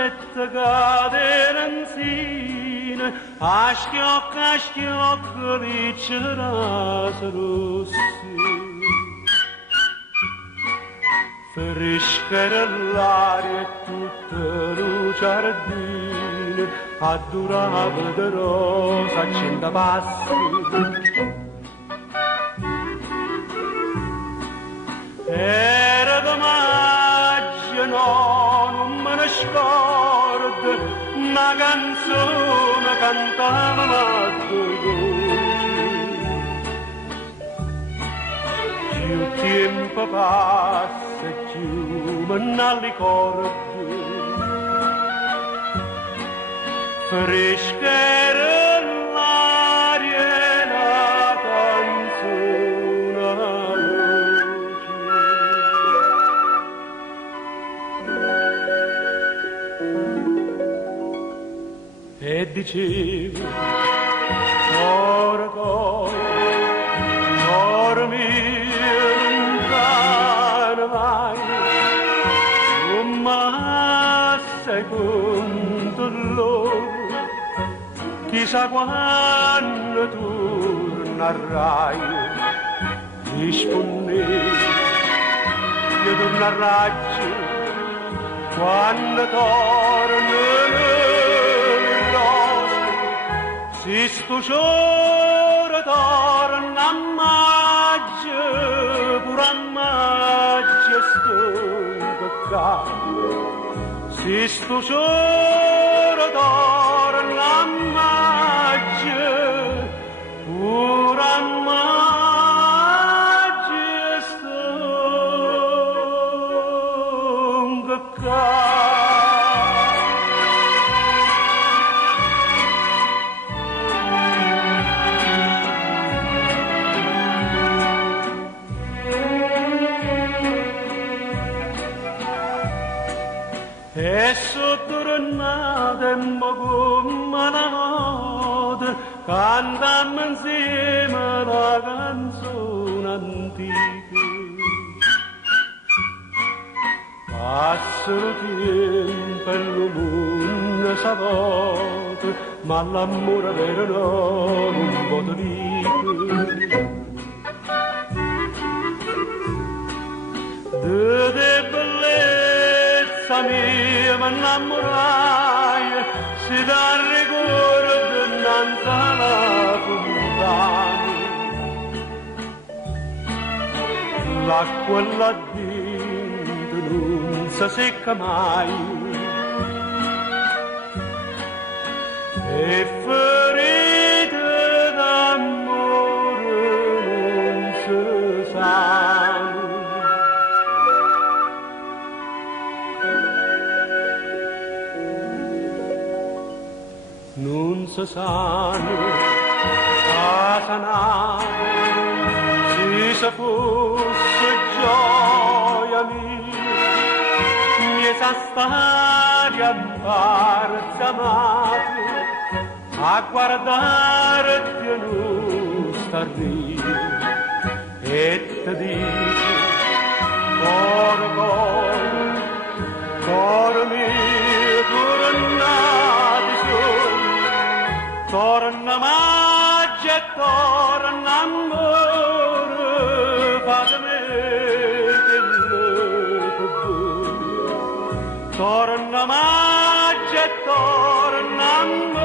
maggetta caderenzina, a schiocco liccerà rossi. Fresca l'aria e tutta lo giardino, addurava de rosa a 100 passi. Era de maggio, no, non me ne scordo, una canzone cantava più tempo passa e più me ne ricordo. Fresca era l'aria e la canzone e dicevo, cuore mio, lontano vai, ma sei con chissà quando tornerai, rispondevi, io tornerai quando tornerai. Si sto giorno torna a maggio, pure a maggio sto peccato. Si sto giorno torna a maggio, pure a maggio sto peccato. E sotto tornate come la notte cantammo insieme la canzone antica. Passa il tempo e il mondo s'avvolta, ma l'amore vero no, non può dire. De bellezza mia mi innamorai, si dà ricordo innanzi alla fontana. L'acqua là dentro non si secca mai, e ferite d'amore non si sanno. Non si sanno a sanare, se fosse gioia mia, mi sa stare a farsi amato, a guardarti e non star via, e ti dico, cuore mio, tornati su, torna maggio e torna amore, fatemi che le torna maggio e torna amore.